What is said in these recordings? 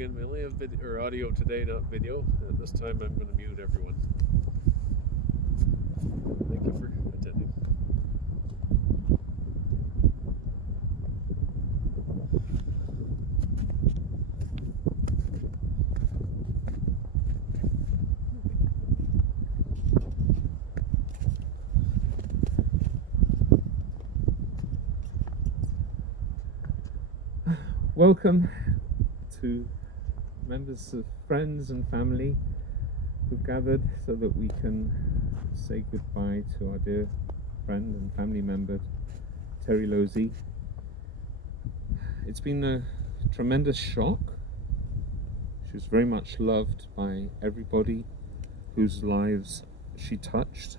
again. We only have audio today, not video. At this time, I'm going to mute everyone. Thank you for attending. Welcome to members of friends and family who've gathered so that we can say goodbye to our dear friend and family member, Lohse. It's been a tremendous shock. She was very much loved by everybody whose lives she touched,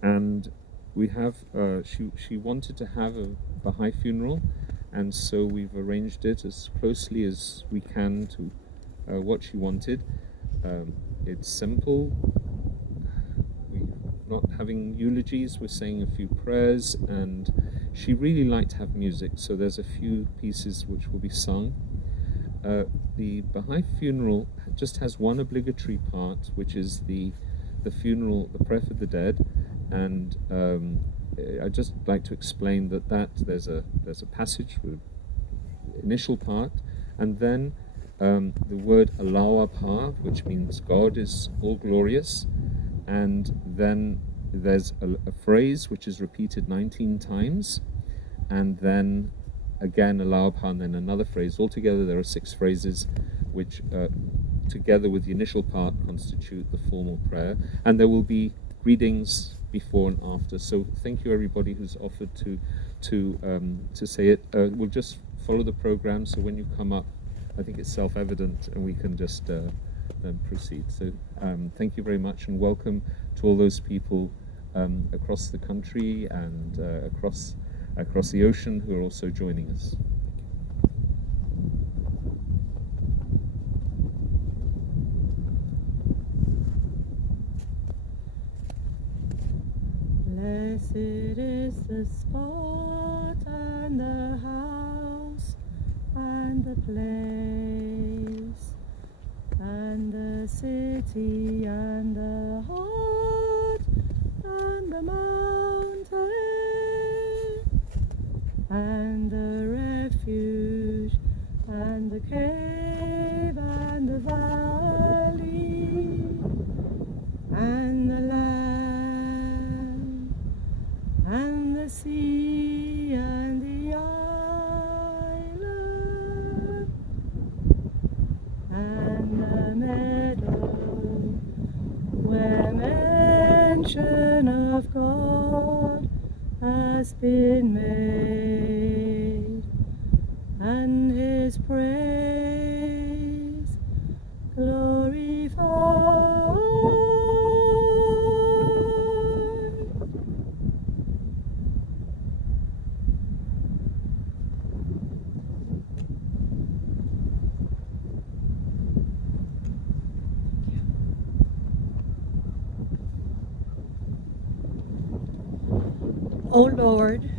and we have she wanted to have a Baha'i funeral, and so we've arranged it as closely as we can to what she wanted. It's simple. We're not having eulogies, we're saying a few prayers, and she really liked to have music, so there's a few pieces which will be sung. The Baha'i funeral just has one obligatory part, which is the funeral, the prayer for the dead, and I'd just like to explain that there's a passage with initial part, and then the word Allah Par, which means God is all glorious, and then there's a phrase which is repeated 19 times, and then again Allah Par, and then another phrase. Altogether there are 6 phrases which together with the initial part constitute the formal prayer, and there will be greetings before and after. So thank you everybody who's offered to say it. We'll just follow the program, so when you come up, I think it's self-evident, and we can just then proceed. So thank you very much, and welcome to all those people across the country and across the ocean who are also joining us. Blessed is the spot and the house and the place and the city and the heart and the mountain and the refuge and the cave and the valley and the land and the sea and the island and the meadow where mention of God has been made, and his praise glorified. O Lord,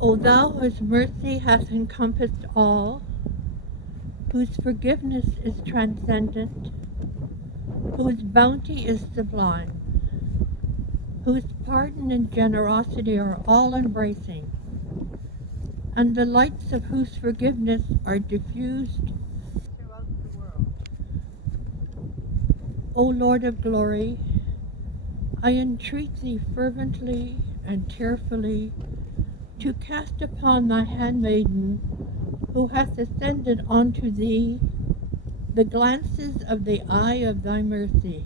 O thou whose mercy hath encompassed all, whose forgiveness is transcendent, whose bounty is sublime, whose pardon and generosity are all-embracing, and the lights of whose forgiveness are diffused throughout the world. O Lord of glory, I entreat thee fervently and tearfully to cast upon thy handmaiden, who hath ascended unto thee, the glances of the eye of thy mercy.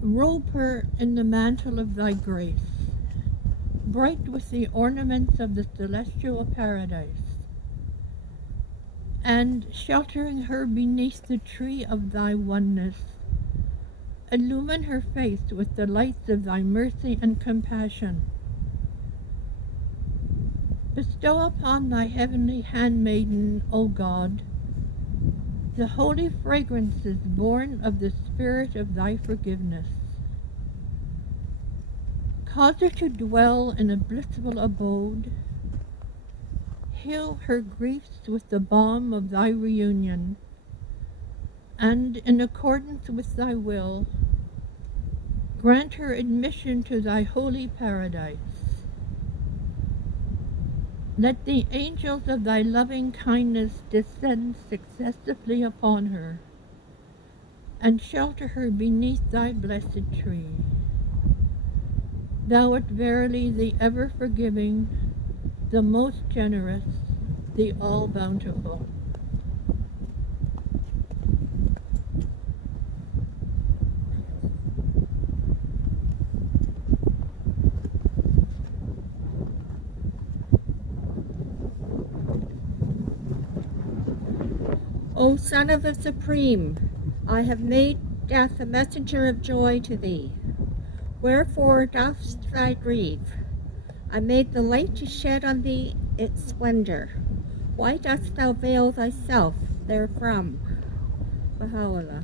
Robe her in the mantle of thy grace, bright with the ornaments of the celestial paradise, and sheltering her beneath the tree of thy oneness, illumine her face with the lights of thy mercy and compassion. Bestow upon thy heavenly handmaiden, O God, the holy fragrances born of the spirit of thy forgiveness. Cause her to dwell in a blissful abode, heal her griefs with the balm of thy reunion, and in accordance with thy will, grant her admission to thy holy paradise. Let the angels of thy loving kindness descend successively upon her, and shelter her beneath thy blessed tree. Thou art verily the ever-forgiving, the most generous, the all-bountiful. O Son of the Supreme, I have made death a messenger of joy to thee. Wherefore dost thou grieve? I made the light to shed on thee its splendor. Why dost thou veil thyself therefrom? Baha'u'llah.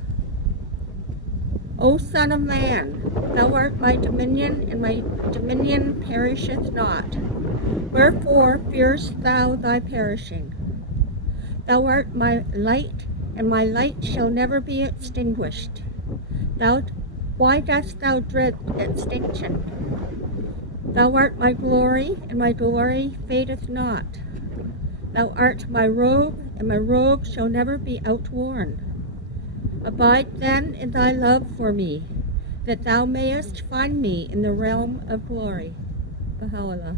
O Son of Man, thou art my dominion, and my dominion perisheth not. Wherefore fearest thou thy perishing? Thou art my light, and my light shall never be extinguished. Why dost thou dread extinction? Thou art my glory, and my glory fadeth not. Thou art my robe, and my robe shall never be outworn. Abide then in thy love for me, that thou mayest find me in the realm of glory. Baha'u'llah.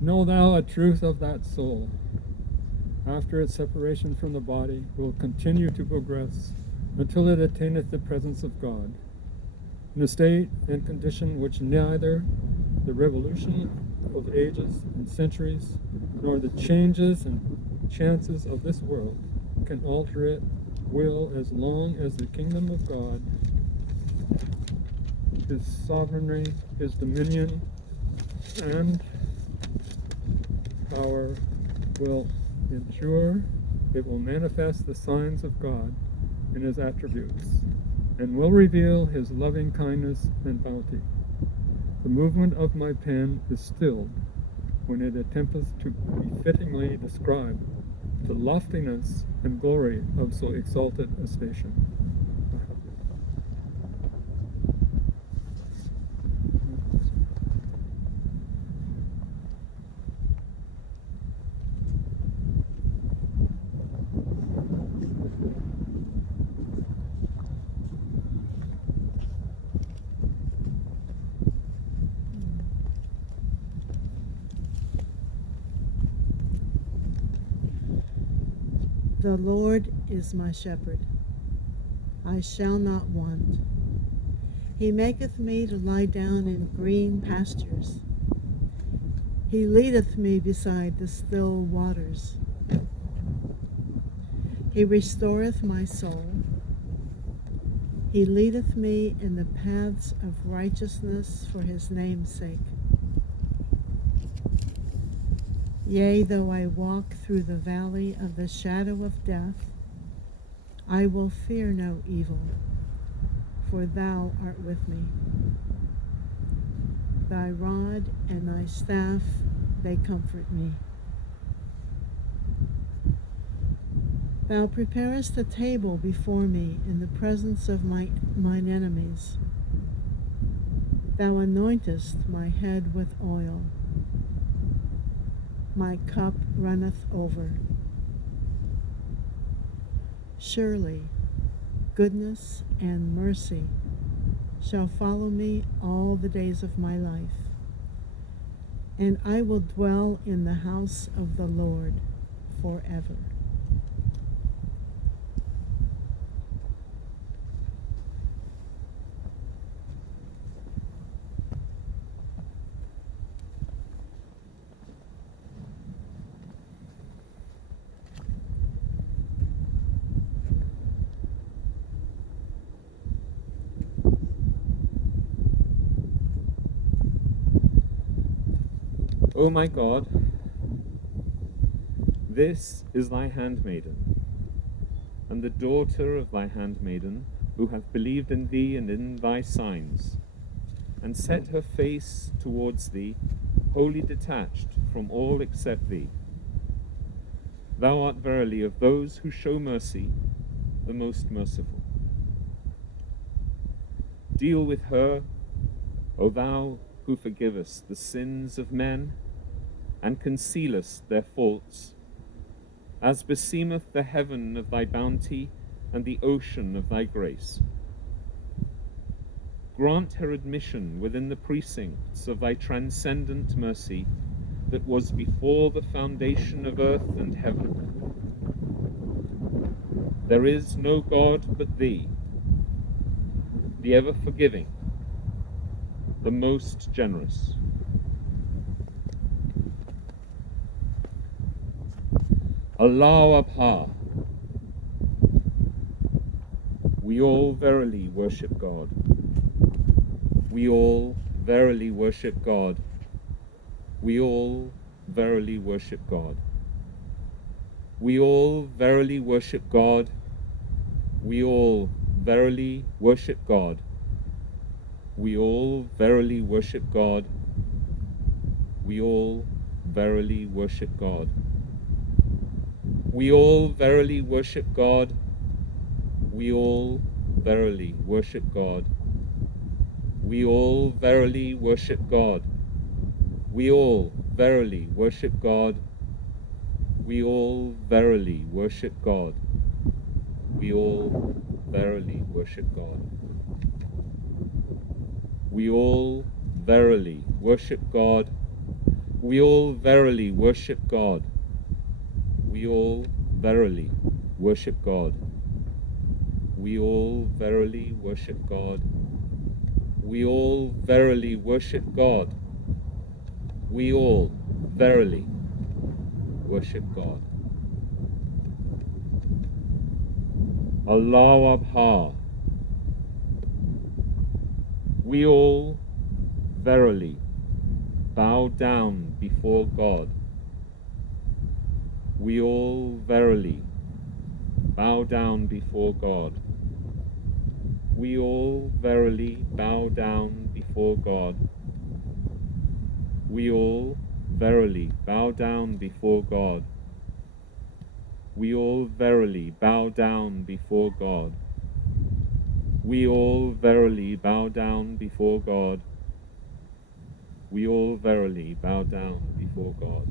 Know thou a truth of that soul, after its separation from the body, will continue to progress until it attaineth the presence of God, in a state and condition which neither the revolution of ages and centuries, nor the changes and chances of this world can alter it, will, as long as the kingdom of God, his sovereignty, his dominion, and power will endure. It will manifest the signs of God in his attributes, and will reveal his loving kindness and bounty. The movement of my pen is stilled when it attempteth to befittingly describe the loftiness and glory of so exalted a station. The Lord is my shepherd, I shall not want. He maketh me to lie down in green pastures. He leadeth me beside the still waters. He restoreth my soul. He leadeth me in the paths of righteousness for his name's sake. Yea, though I walk through the valley of the shadow of death, I will fear no evil, for thou art with me. Thy rod and thy staff, they comfort me. Thou preparest a table before me in the presence of mine enemies. Thou anointest my head with oil. My cup runneth over. Surely goodness and mercy shall follow me all the days of my life, and I will dwell in the house of the Lord forever. O my God, this is thy handmaiden, and the daughter of thy handmaiden, who hath believed in thee and in thy signs, and set her face towards thee, wholly detached from all except thee. Thou art verily of those who show mercy, the most merciful. Deal with her, O thou who forgivest the sins of men, and concealest their faults, as beseemeth the heaven of thy bounty and the ocean of thy grace. Grant her admission within the precincts of thy transcendent mercy that was before the foundation of earth and heaven. There is no God but thee, the ever forgiving, the most generous. Allah Abha. We all verily worship God. We all verily worship God. We all verily worship God. We all verily worship God. We all verily worship God. We all verily worship God. We all verily worship God. We all verily worship God. We all verily worship God. We all verily worship God. We all verily worship God. We all verily worship God. We all verily worship God. We all verily worship God. We all verily worship God. We all verily worship God. We all verily worship God. We all verily worship God. We all verily worship God. Allah Abha. We all verily bow down before God. We all verily bow down before God. We all verily bow down before God. We all verily bow down before God. We all verily bow down before God. We all verily bow down before God. We all verily bow down before God.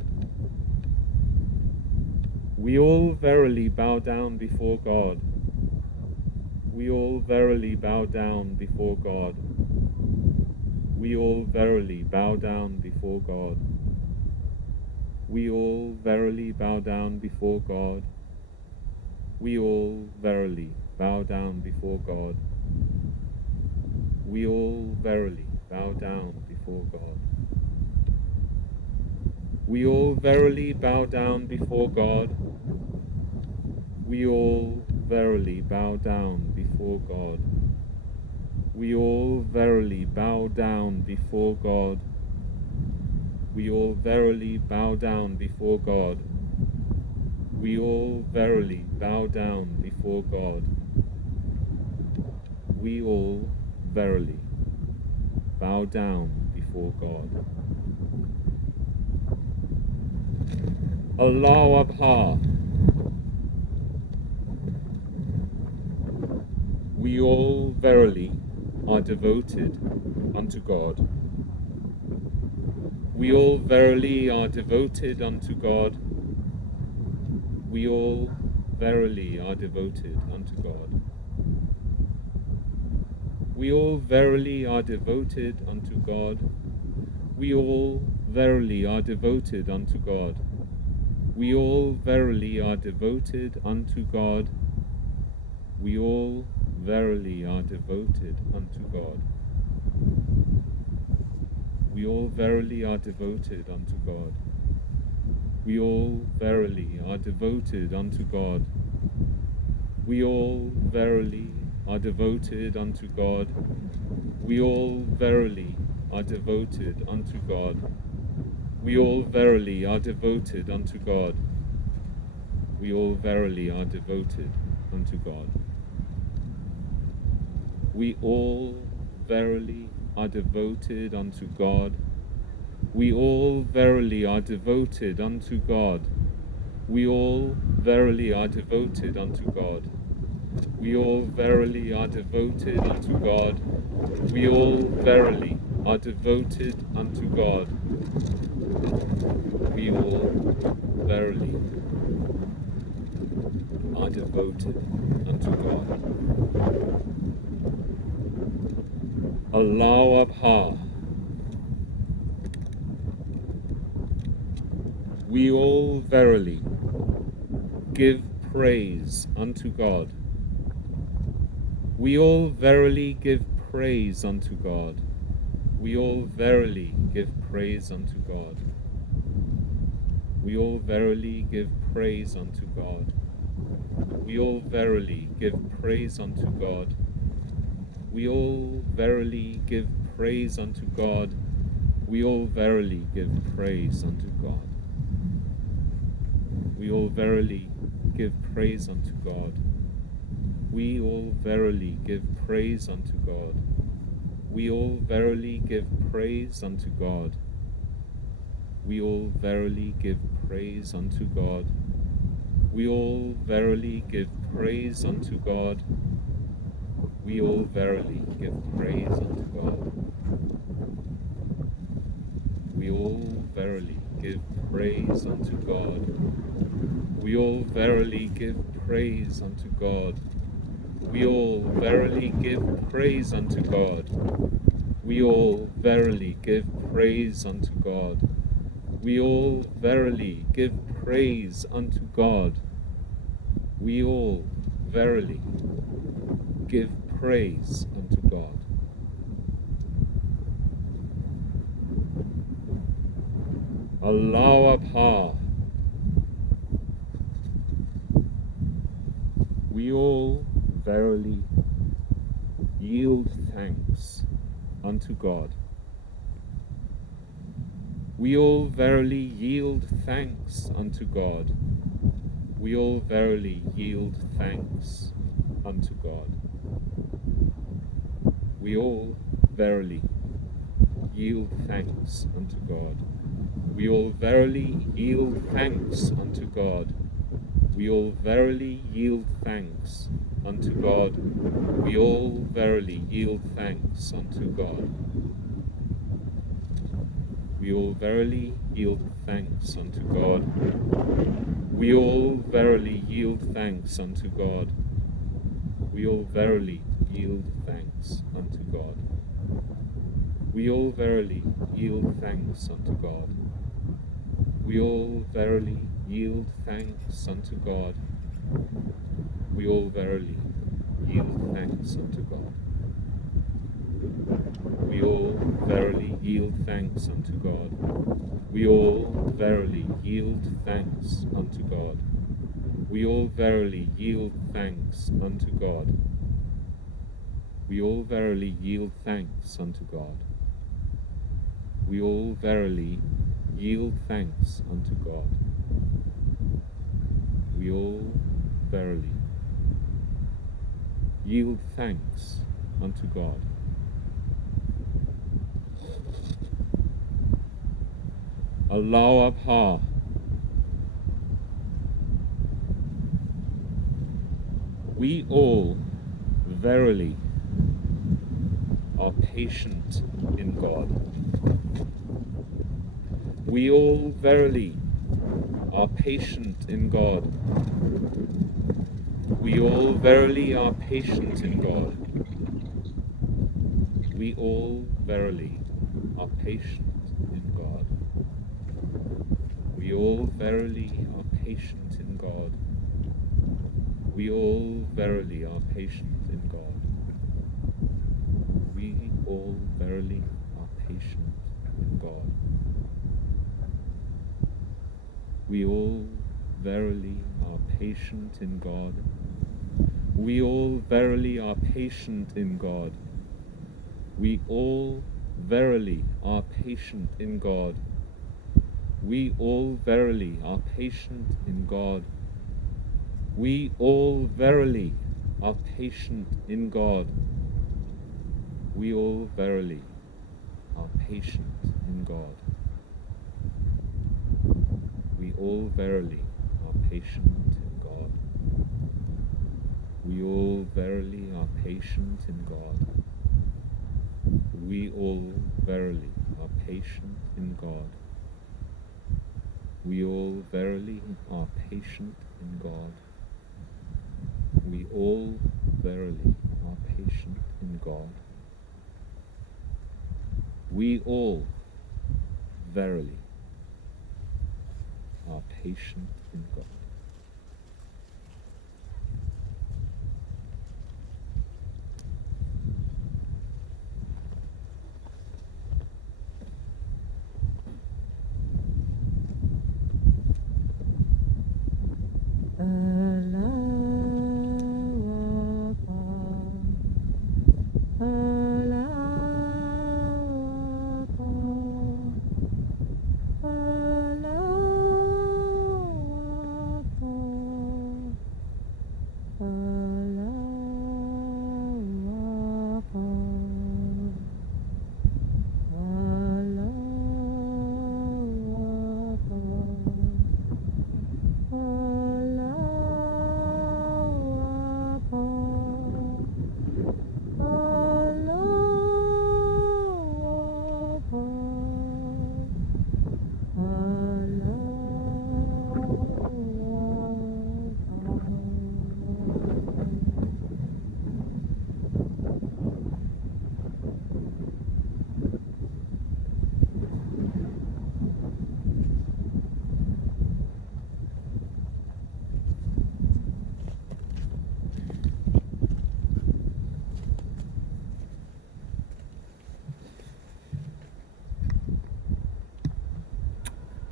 We all verily bow down before God. We all verily bow down before God. We all verily bow down before God. We all verily bow down before God. We all verily bow down before God. We all verily bow down before God. We all verily bow down before God. We all verily bow down before God. We all verily bow down before God. We all verily bow down before God. We all verily bow down before God. We all verily bow down before God. Allah Abha. We all verily are devoted unto God. We all verily are devoted unto God. We all verily are devoted unto God. We all verily are devoted unto God. We all verily are devoted unto God. We all verily are devoted unto God. We all verily are devoted unto God. We all verily are devoted unto God. We all verily are devoted unto God. We all verily are devoted unto God. We all verily are devoted unto God. We all verily are devoted unto God. We all verily are devoted unto God. We all verily are devoted unto God. We all verily are devoted unto God. We all verily are devoted unto God. We all verily are devoted unto God. We all verily are devoted unto God. We all verily are devoted unto God. Allahu Akbar. We all verily give praise unto God. We all verily give praise unto God. We all verily give praise unto God. We all verily give praise unto God. We all verily give praise unto God. We all verily give praise unto God. We all verily give praise unto God. We all verily give praise unto God. We all verily give praise unto God. We all verily give praise unto God. We all verily give praise unto God. We all verily give praise unto God. We all verily give praise unto God. We all verily give praise unto God. We all verily give praise unto God. We all verily give praise unto God. We all verily give praise unto God. We all verily give praise unto God. We all verily give praise unto God. Allahu Akbar. We all verily yield thanks unto God. We all verily yield thanks unto God. We all verily yield thanks unto God. We all verily yield thanks unto God. We all verily yield thanks unto God. We all verily yield thanks unto God. We all verily yield thanks unto God. We all verily yield thanks unto God. We all verily yield thanks unto God. We all verily yield thanks unto God. We all verily yield thanks unto God. We all verily yield thanks unto God. We all verily yield thanks unto God. We all verily yield thanks unto God. We all verily yield thanks unto God. We all verily yield thanks unto God. We all verily yield thanks unto God. We all verily yield thanks unto God. We all verily yield thanks unto God. Allahu Akbar. We all verily are patient in God. We all verily are patient in God. We all verily are patient in God. We all verily are patient in God. We all verily are patient in God. We all verily are patient in God. We all verily are patient in God. We all verily are patient in God. We all verily are patient in God. We all verily are patient in God. We all verily are patient in God. We all verily are patient in God. We all verily are patient in God. We all verily are patient in God. We all verily are patient in God. We all verily are patient in God. We all verily are patient in God. We all verily are patient in God. We all verily are patient in God.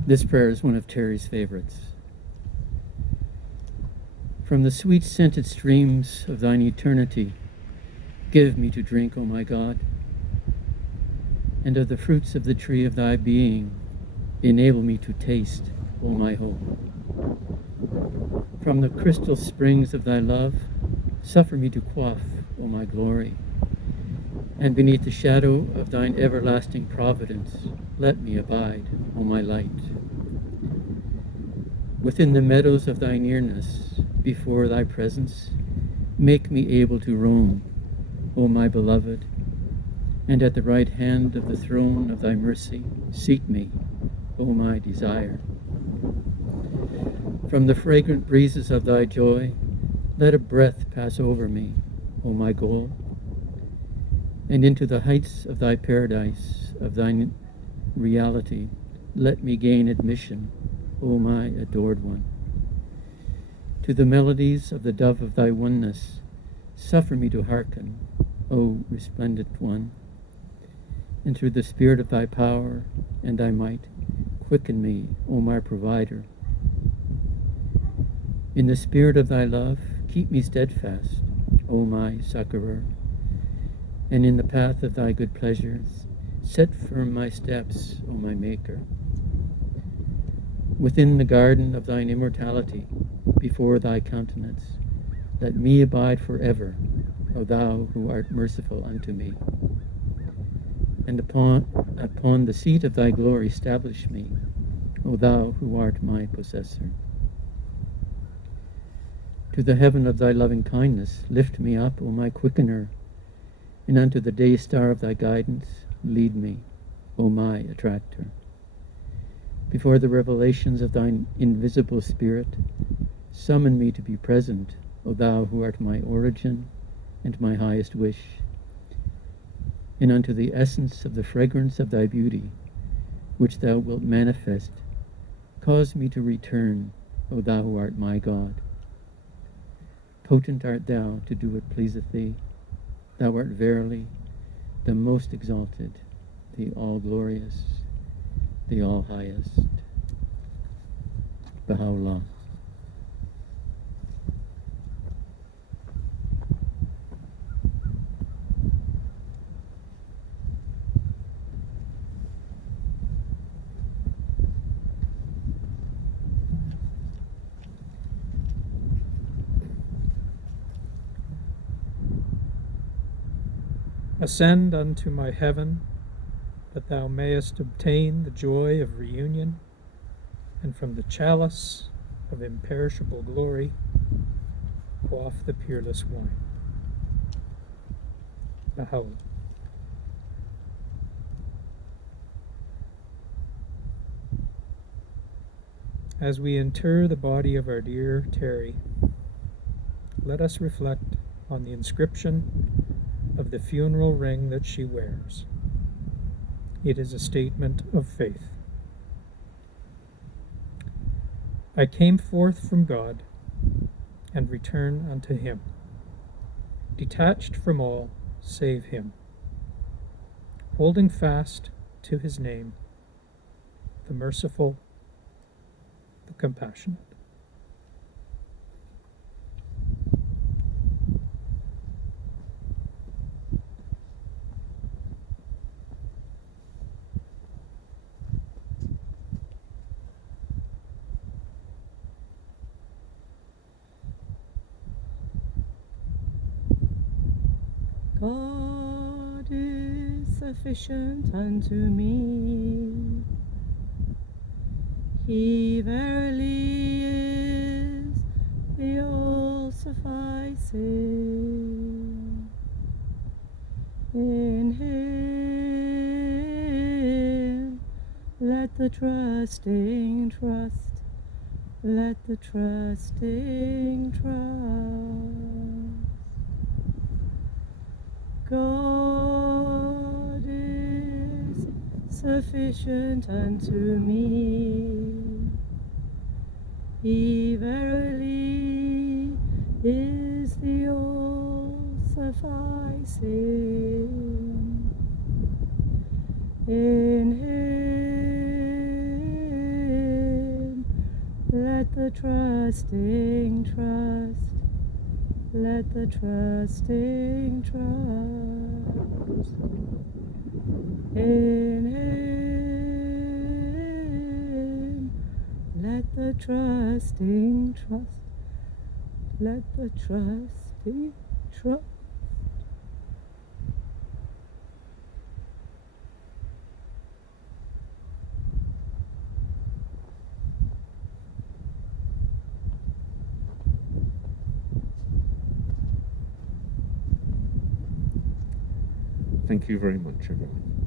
This prayer is one of Terry's favorites. From the sweet scented streams of thine eternity, give me to drink, O my God, and of the fruits of the tree of thy being, enable me to taste, O my hope. From the crystal springs of thy love, suffer me to quaff, O my glory, and beneath the shadow of thine everlasting providence, let me abide, O my light. Within the meadows of thy nearness, before thy presence, make me able to roam, O my beloved, and at the right hand of the throne of thy mercy, seat me, O my desire. From the fragrant breezes of thy joy, let a breath pass over me, O my goal, and into the heights of thy paradise, of thine reality, let me gain admission, O my adored one. To the melodies of the dove of thy oneness, suffer me to hearken, O resplendent one, and through the spirit of thy power and thy might, quicken me, O my provider. In the spirit of thy love, keep me steadfast, O my succorer, and in the path of thy good pleasures, set firm my steps, O my maker. Within the garden of thine immortality, before thy countenance, let me abide forever, O thou who art merciful unto me. And upon the seat of thy glory establish me, O thou who art my possessor. To the heaven of thy loving kindness lift me up, O my quickener, and unto the day star of thy guidance lead me, O my attractor. Before the revelations of thine invisible spirit, summon me to be present, O thou who art my origin and my highest wish. And unto the essence of the fragrance of thy beauty, which thou wilt manifest, cause me to return, O thou who art my God. Potent art thou to do what pleaseth thee. Thou art verily the most exalted, the all-glorious, the all-highest. Baha'u'llah. Ascend unto my heaven, that thou mayest obtain the joy of reunion, and from the chalice of imperishable glory quaff the peerless wine. Baha'u'llah. As we inter the body of our dear Terry, let us reflect on the inscription of the funeral ring that she wears. It is a statement of faith. I came forth from God and return unto him, detached from all save him, holding fast to his name, the merciful, the compassionate. God is sufficient unto me. He verily is the all-sufficing. In him let the trusting trust, let the trusting trust. God is sufficient unto me. He verily is the all-sufficing. In him let the trusting trust, let the trusting trust. In him let the trusting trust, let the trusting trust. Thank you very much, everyone.